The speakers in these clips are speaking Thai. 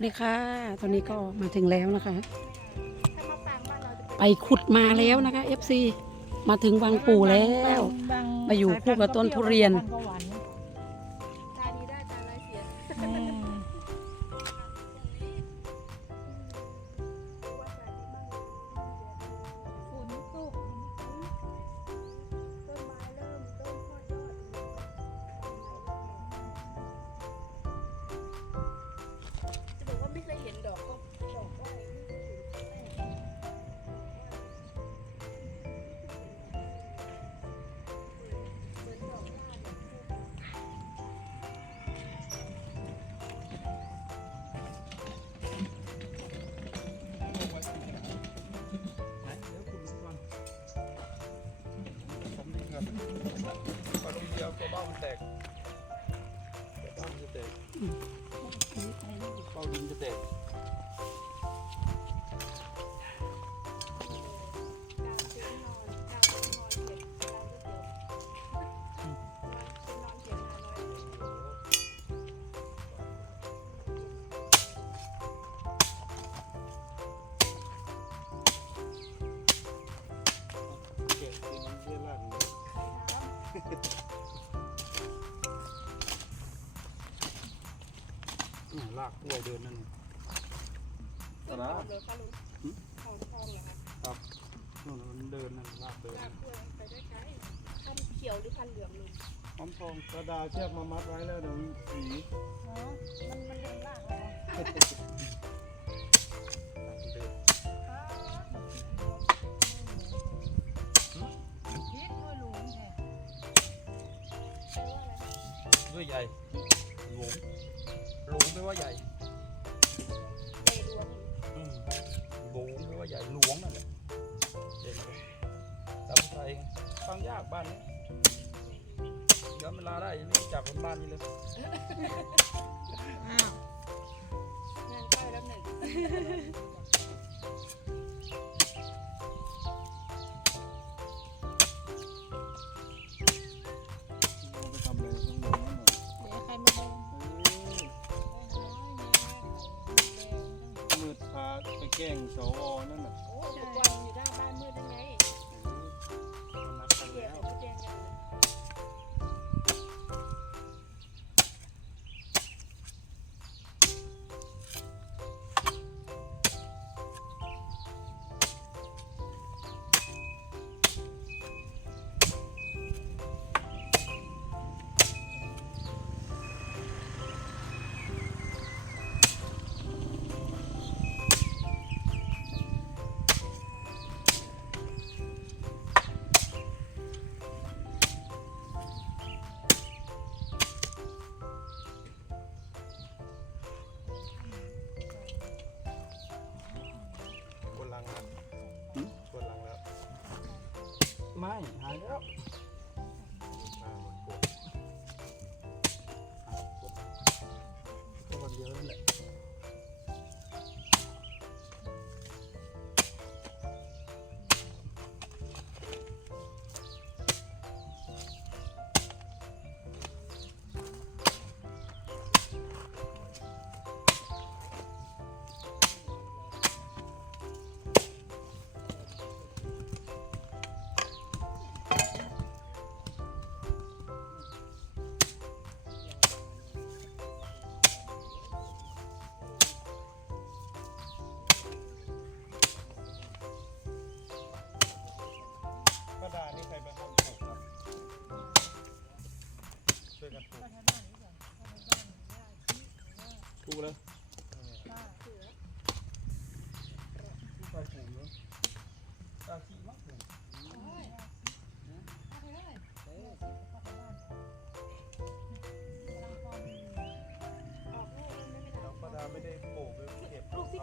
วัสดีค่ะ ตอนนี้ก็มาถึงแล้วนะคะถ้ามาปางบ้านเราจะเป็นไปขุดมาแล้วนะคะ FC มาถึงวังปู่แล้วบางมาอยู่คู่กับต้นทุเรียน ปลาทีเดียวตัวเบ้ามันแตกตัวเบ้ามันจะแตกเบ้าดินจะแตก ลากกล้วยเดินนั่นตลาดนู่นมันเดินนั่นลากเดินเขียวหรือพันเหลืองลุงหอมทองกระดาษเชือกมามัดไว้แล้วเดี๋ยวสีอ๋อมันมันเรียงรากแล้วเดินคิดว่าหลวงแท้ด้วยใหญ่หลวงหล วงไม่ว่าใหญ่เตรวมอืมหลวงไม่ว่าใหญ่หลวงนั่นแหละเด่นเลยจำไทยฟังยากบ้านนี้ย้อนเวลาได้ยังไม่รู้จักคนบ้านนี้เลยอ้าวงานใกล้แล้วหนึ่ง ไม่หายแล้วก็วันเดียวนั่นแหละ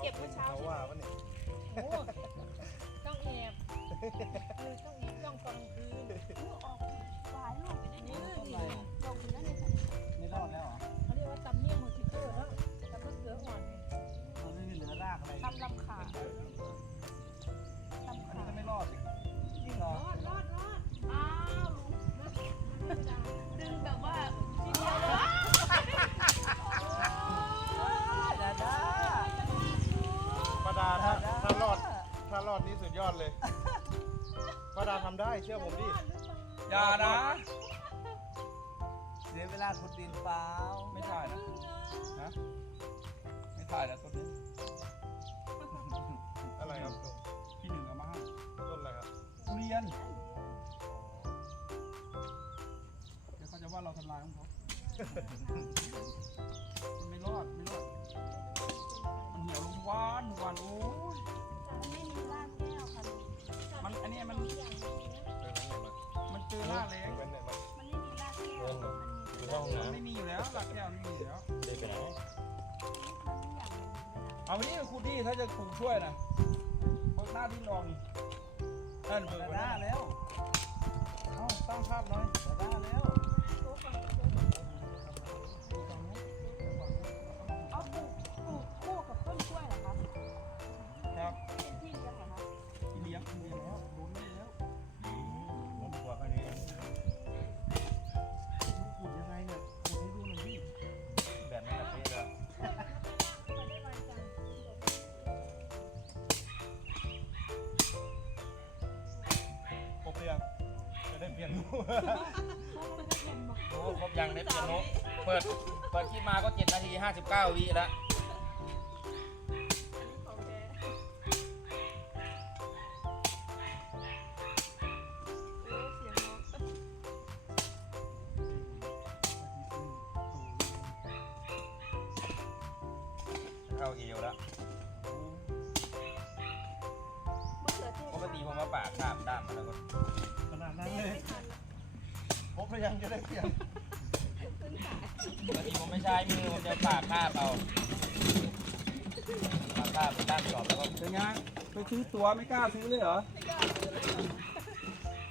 เก็บลูกที่เก็บเมื่อเช้าเขาใช่ไหมว่าวันนี้โอ้ต้องแอบเออต้องแอบต้องฟังคืนลูกออกหวานลูกไปได้นี่เยอะนี่เลย ชื่อผมดิ อย่านะ เสียเวลาขุดดินเปล่าไม่ถ่ายนะนะไม่ถ่ายนะต้นนี้ อะไรครับลุงพี่หนึ่งเอามาให้ต้นอะไรครับทุเรียน เดี๋ยวเขาจะว่าเราทำลายของเขามันไม่รอด ไม่รอด มันเหี่ยวลงทุกวันทุกวันโอ้ยมันไม่มีรากแก้วค่ะลุงมันอันนี้มัน เจอหน้าแรงเป็นไหนมามันไม่มีรากแก้วมันมีอยู่ห้องมันน้ำไม่มีอยู่แล้วหลักแก้วไม่มีอยู่แล้วเด็กไปไหนมันอย่างนี้นะเอาไปดิคุณดิถ้าจะปลูช่วยนะเพราะหน้าที่รองนี่เออเปิดหน้าแล้ว เอ้าตั้งภาพหน่อยเปิดหน้าแล้ว ได้เปลี่ยนโอ้ครบยังได้เปลี่ยนโนเปิด เปิดคลิปมาก็ 7 นาที 59 วิแล้ว ครบหรือยังจะได้เปลี่ยนขึ้นสายปกติผมไม่ใช้มือผมจะปากคาบเอาปากคาบเป็นด้ามกรอบแล้วก็เป็นไงไปซื้อตั๋วไม่กล้าซื้อเลยเหรอ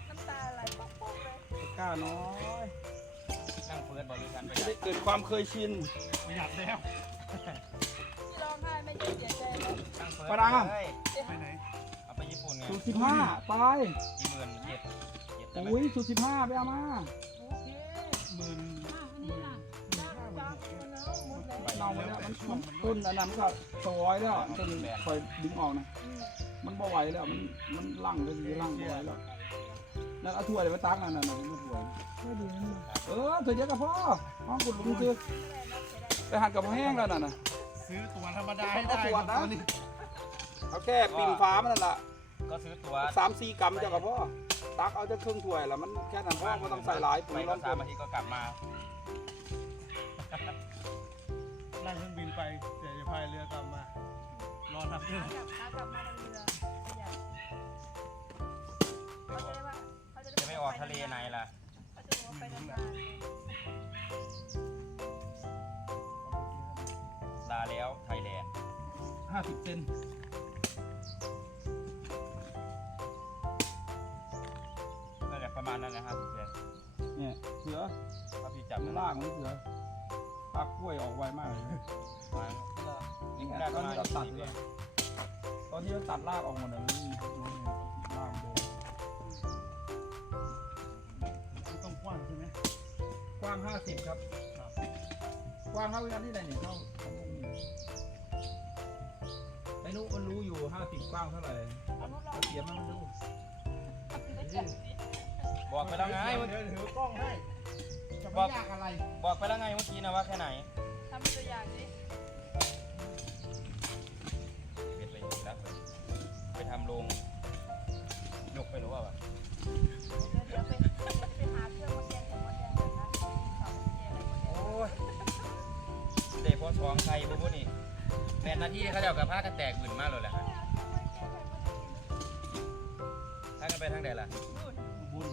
น้ำตาไหลป๊อกๆเลยไม่กล้าน้อยนั่งเฟิร์สบริการไปจะได้ได้เกิดความเคยชินประหยัดแล้วที่ร้องไห้ไม่ใช่เสียใจแล้วนั่งเฟิร์สปะดังเลยไปไหน สูตรสิบห้าไปกี่หมื่นเจ็ดเจ็ดใช่ไหมอุ้ยสูตรสิบห้าไปเอามาหมื่นเน่าไปแล้วมันมันต้นอันนั้นก็สวอยแล้วต้นคอยดึงออกนะ มันบ่ไหวแล้ว มันมันลั่งเลยสิลั่งบ่ไหวแล้วแล้วเอาถ้วยมาตั้งนั่นน่ะมันถ้วยเออถ้วยเดียวก็พอห้องกุดลุงซื้อไปหั่นกับแห้งแล้วน่ะนะซื้อตัวธรรมดาเอาให้ได้ขวดนะตอนนี้เอาแค่ปิ่งฟ้ามันนั่นล่ะ ก็ซื้อตั๋วสามสี่กรัมเจ้ากับพ่อตักเอาจะครึ่งถ้วยแล้วมันแค่นั้นพ่อไม่ต้องใส่หลายไปปุ๋ยก็ร้อนสามอาทิตย์ก็กลับมานั่งเครื่องบินไปเดี๋ยวจะพายเรือกลับมารอทำเรื่องกลับขากลับมาทางเรือประหยัดเขาจะได้ว่าเขาจะจะไม่ออกทะเลไหนล่ะเขาจะบอกว่าไปนานลาแล้วไทยแลนด์ห้าสิบเซน ประมาณนั้นนะฮะพี่เจนเนี่ยเสือถ้าพี่จับมันมันล่างมันเสือตักกล้วยออกไวมากเลยมานี่นี่ไงได้ตปอนระมาณที่เราตัด20เลเลยยตอนที่เราตัดรากออกหมดเลยมันมีรากเลยมันต้องกว้างใช่ไหมกว้างห้าสิบครับ กว้างเท่ากันที่ไหนเนี่ยเท่าของลุงนี่ไอ้นุมันรู้อยู่ห้าสิบกว้างเท่าไหร่ๆเอารถเราเอาเขียนมามันดู บอกไปแล้วไงเดี๋ยวเมื่อเดี๋ยวถือกล้องให้จะบไม่อกยากอะไรบอกไปแล้วไงเมื่อกี้นะว่าแค่ไหนทำเป็นตัวอย่างดิเบ็ดไปอยู่แล้วไปทำโรงยกไปหรือเปล่าวะเดี๋ยวเดี๋ยวไปไปหาเครื่องมาแกงกับมดแดงก่อนนะเขาแกงอะไรมดแดงโอ้ยเด็กพอท้องใครบุบุนี่แปดนาทีเขาเดียวกับผ้ากันแตกบื่นมากเลยแหละฮะถ้ากันไปทางไหนล่ะบุญ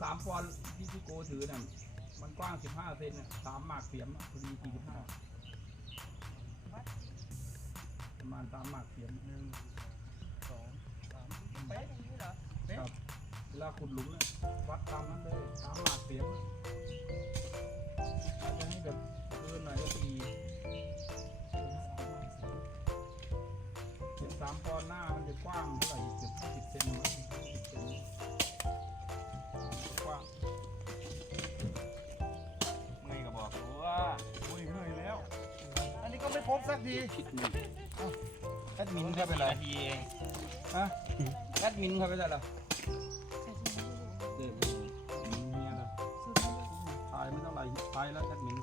สียมสามปอนด์ที่พี่โกถือนั่นมันกว้างสิบห้าเซนน่ะสามหมากเสียมอะพอดีสี่สิบห้าประมาณสามหมากเสียมหนึ่งสองสามเป๊ะอย่างนี้เหรอครับเวลาขุดหลุมเนี่ยวัดตามนั้นเลยสามหมากเสียมถ้าจะให้แบบเกินหน่อยก็สี่เจ็ดสามปอนด์หน้ามันจะกว้างเท่าไหร่เกือบห้าสิบเซนมั้ง บสักทีคิดหนึ่งแอดมินแค่เป็นนาทีเองฮะแอดมินเขาไปได้เหรอเด็กเนี่ยนะตายไม่เท่าไหร่ตายแล้วแอดมิน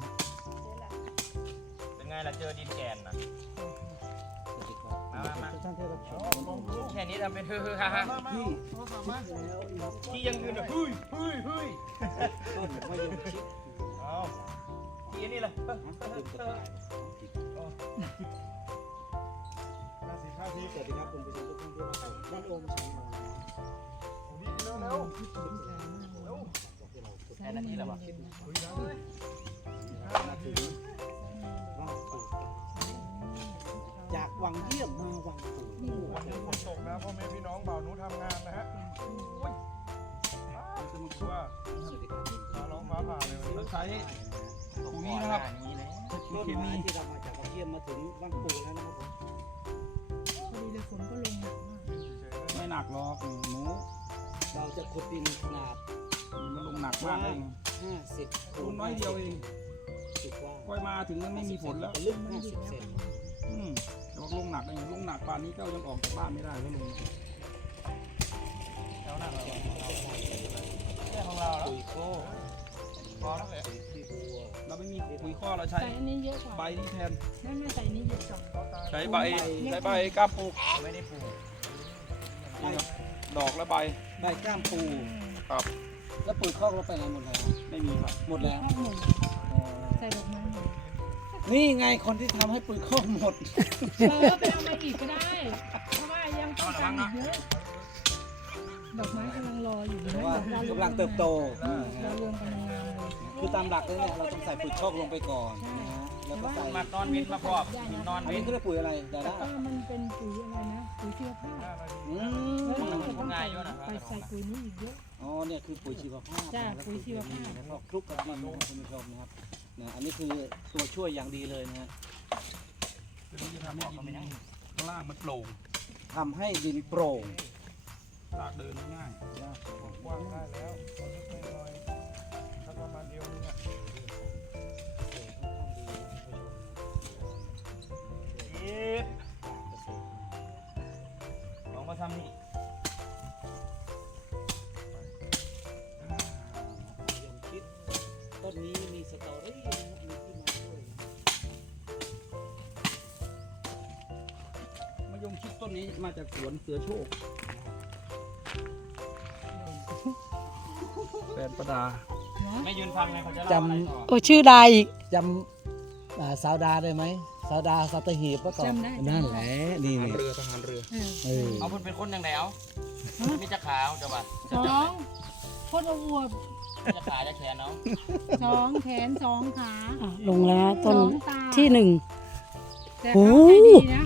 เป็นไงล่ะเจอดินแกนนะมามามาแค่นี้ทำเป็นเฮ้อเฮ้อฮ่าฮ่ามามาโทรศัพท์มาที่ยังยืนแบบเฮ้ยเฮ้ยเฮ้ย อาที่นี่แหละเฮ้อเฮ้อเออห้าสิบห้าทีสวัสดีครับคุณผู้ชมทุกท่านที่รับชมบ้านโอมชัยมาดีเร็วเร็วแค่นาทีแล้ววะจากวังเยี่ยมมาวังปู่วันนี้ฝนตกนะพ่อแม่พี่น้องบ่าวนุทำงานนะฮะอาว่าสวัสดีครับฟ้าร้องฟ้าผ่าเลยวันนี้ใช้ ปุ๋ยนะครับนี้เลยต้นไม้ที่เรามาจากวังเยี่ยมมาถึงวังปู่แล้วนะครับผมพอดีเลยฝนก็ลงหนักมากไม่หนักหรอกหนูเราจะขุดดินขนาดมันลงหนักมากเอง50ลูกน้อยเดียวเองสิบว่าค่อยมาถึงนั้นไม่มีฝนแล้วลึก50เซนอืมแต่ว่าลงหนักเองลงหนักป่านนี้ก็ยังออกจากบ้านไม่ได้แล้วลุงเราหน้าเราเรื่องของเราแล้วปุ๋ยโค้พอแล้วเลยที่บัว เราไม่มีปุ๋ยข้อเราใช้ใส่อันนี้เยอะกว่าใบนี่แทน ไม่ไม่ใส่อันนี้เยอะกว่า ใช้ใบใช้ใบกล้ามปลูกไม่ได้ปลูกนี่ครับดอกและใบใบกล้ามปูครับ แล้วปุ๋ยคอกเราไปไหนหมดแล้วไม่มีครับหมดแล้วข้าวหมูใส่ดอกไม้หมดนี่ไงคนที่ทำให้ปุ๋ยคอกหมดเออไปเอามาอีกก็ได้ เพราะว่ายังต้องการอีกเยอะดอกไม้กำลังรออยู่เพนะราะว่ากำลังเติบโต เราเรื่องกำลังงามเลย คือตามหลักแล้วเนี่ยเราต้องใส่ปุ๋ยคอกลงไปก่อนนะฮะแล้วก็ใส่มานอนเว้นมาพอบนอนอันเว้นี้นเขาเรียกปุ๋ยอะไรดาแต่ด้าก็มันเป็นปุ๋ยอะไรนะปุ๋ยชีวภาพอืเออมเราจะต้องใส่ไปใส่ปุ๋ยนี้อีกเยอะ อ๋อเนี่ยคือปุ๋ยชีวภาพจ้ะแล้วปุ๋ยชีวภาพ แล้วก็คลุกกับดินนะครับคุณผู้ชมนะครับนะอันนี้คือตัวช่วยอย่างดีเลยนะฮะตัวนี้จะทำให้ดินข้างล่างมันโปร่งทำให้ดินโปร่ง ตากเดินง่ายกว้างได้แล้ว ย็บลองมาทำนี่ยังคิดต้นนี้มีสตอรี่นะครับมีที่มาด้วยนะมะยงชิดต้นนี้มาจากสวนเสือโชคแฟนประดาไม่ยืนฟังไงเขาจะเล่าอะไรต่อ โอ้ชื่อดาอีก จำอ่าสาวดาได้ไหมสาวดาสัตหีบเมื่อก่อนจำได้ นั่นแหละนี่ทหารนี่เรือทหารเรือ เออเออเอาเพิ่นเป็นคนยังไงเอามีจะขาวจะบ่าสองโคตรอวบจะขาจะแขนเอาสองแขนสองขาอะลงแล้วต้นสองตาที่หนึ่ง แต่โอ้เขาใจดีนะ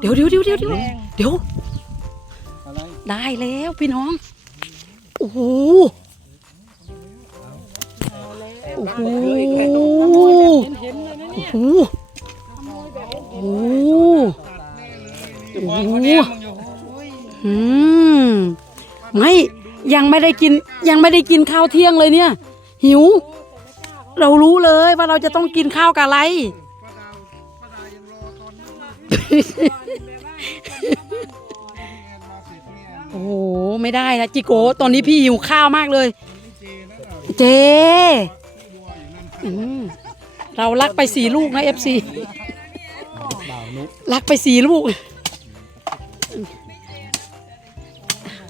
เดี๋ยวเดี๋ยวเดี๋ยวเดี๋ยวเดี๋ยวแรงเดี๋ยวอะไรได้แล้วพี่น้อง โอ้โห เอาแล้วโอ้โหเห็นเห็นเลยนะโอ้เนี่ยโห อ้โหอืมไม่ยังไม่ได้กินยังไม่ได้กินข้าวเที่ยงเลยเนี่ย หิว เรารู้เลยว่าเราจะต้องกินข้าวกับอะไร โอ้โหไม่ได้นะจิโกตอนนี้พี่หิวข้าวมากเลย เจเรารักไปสี่ลูกนะเอฟซี รักไปสี่ลูก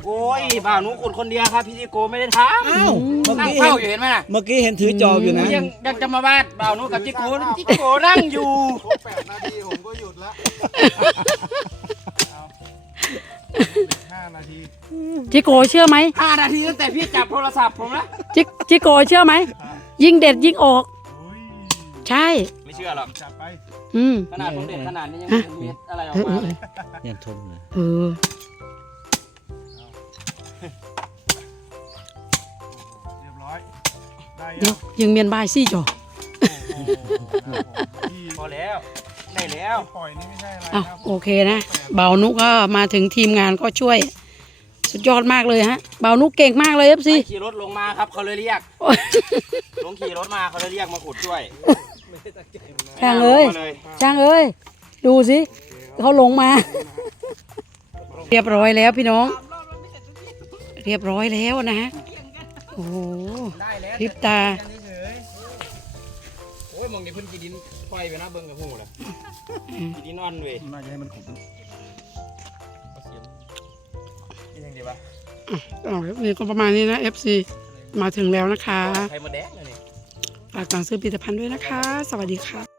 โอ้ยบ่าวหนูขุดคนเดียวครับพี่จิโกไม่ได้ทอ้าวเมื่อำนั่งกี้เฝ้าเห็นอยู่เห็นไหมน่ะเมื่อกี้เห็นถือจอบอยู่นะยังยังจะมาบ้านบ่าวหนูกับจิโกจิโกนั่งอยู่ ครบแปดนาทีผมก็หยุดละเอาห้านาทีจิโกเชื่อไหมห้านาทีตั้งแต่พี่จับโทรศัพท์ผมนะจิจิโกเชื่อไหม ยิ่งเด็ดยิ่งออก โอ้ยใช่ ไม่เชื่อหรอกจับไป อืมขนาดผมเด็ดขนาดนี้ยังไม่มีอะไรออกมาเลยยังทนเลยเออเรียบร้อยได้เดี๋ยัยวงยังเมียนบายซี่จ่อโอ้โหครับผมที่พอแล้ว ได้แล้วที่ปล่อยนี่ไม่ใช่อะไรอะครับโอเคนะเบาวนุก็มาถึงทีมงานก็ช่วย สุดยอดมากเลยฮะเบาวนุเก่งมากเลยเอฟซีไปขี่รถลงมาครับเขาเลยเรียก ลงขี่รถมาเขาเลยเรียกมาขุดด้วย ช่างเอ้ยมาเลยช่างเอ้ยดูสิเขาลงมา เรียบร้อยแล้วพี่น้อง เรียบร้อยแล้วนะฮะโอ้โหได้แล้วพริบตาเฉยๆโอ้ยมองนี่เพิ่นกินดินปล่อยไปนะเบิ่งกับหูล่ะกินดินอ่อนเว้ยน่าจะให้มันขุดเอาเสียมนี่ยังดีปะอ่านี่ก็ประมาณนี้นะ FC มาถึงแล้วนะคะไข่มดแดงเลยนี่ ฝากสั่งซื้อผลิตภัณฑ์ด้วยนะคะ สวัสดีค่ะ